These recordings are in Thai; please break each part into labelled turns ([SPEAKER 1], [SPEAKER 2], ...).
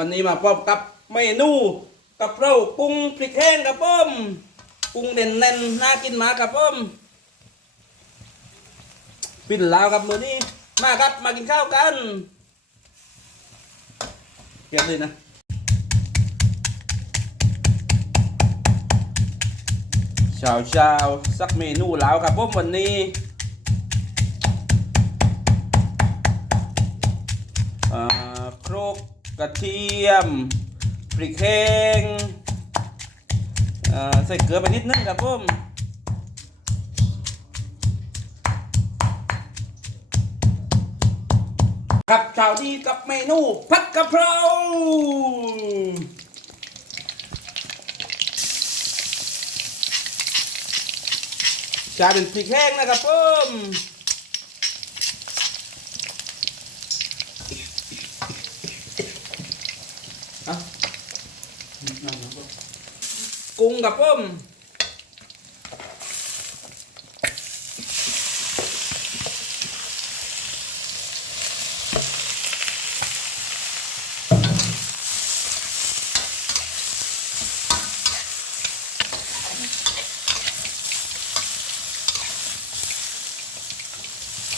[SPEAKER 1] วันนี้มาพบกับเมนูกับเรากุ้งพริกแห้งครับผมกุ้งเด่นแน่นน่ากินมากครับผมปิ่นลาวครับมือนี้มาครับมากินข้าวกันเก็บเลยนะเช้าเช้าๆสักเมนูลาวครับผมวันนี้ กระเทียมพริกแห้งใส่เกลือไปนิดนึงครับผมครับเช้านี้กับเมนูผัดกะเพราจะเป็นพริกแห้งนะครับผม กุ้งกับผม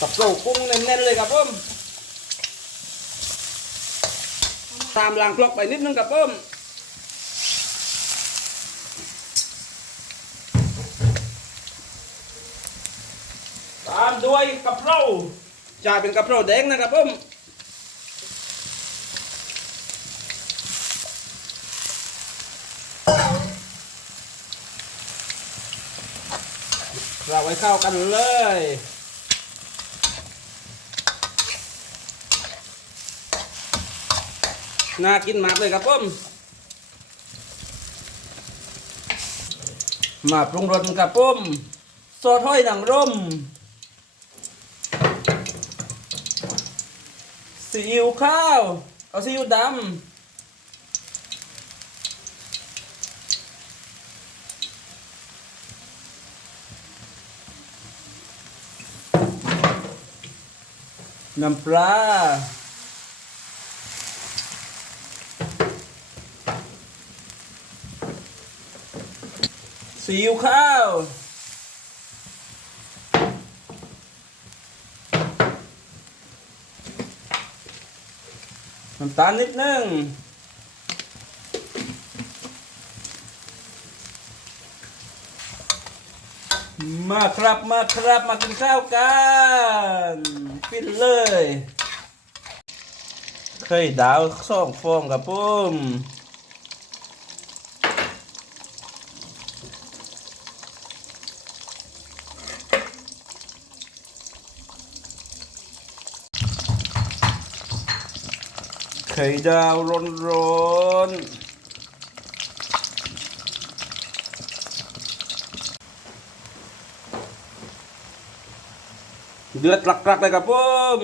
[SPEAKER 1] กับโลกุ้งแน่นๆเลยครับผม ตามลางคลอกไปนิดนึงครับผมตามด้วยกะเพราจะเป็นกะเพราแดงนะครับผมเราไว้เข้ากันเลย น่ากินมากเลยครับผมมาปรุงรสครับผมซอสห้อยนางรมซีอิ๊วข้าว เอาซีอิ๊วดำน้ำปลา ซีอิ๊วข้าวน้ำตาลนิดนึงมาครับมาครับมากินข้าวกันปิดเลย เคยดาวสองฟองกับผม ข่ดาวร้อนๆเดือดกรักๆเลยครับผม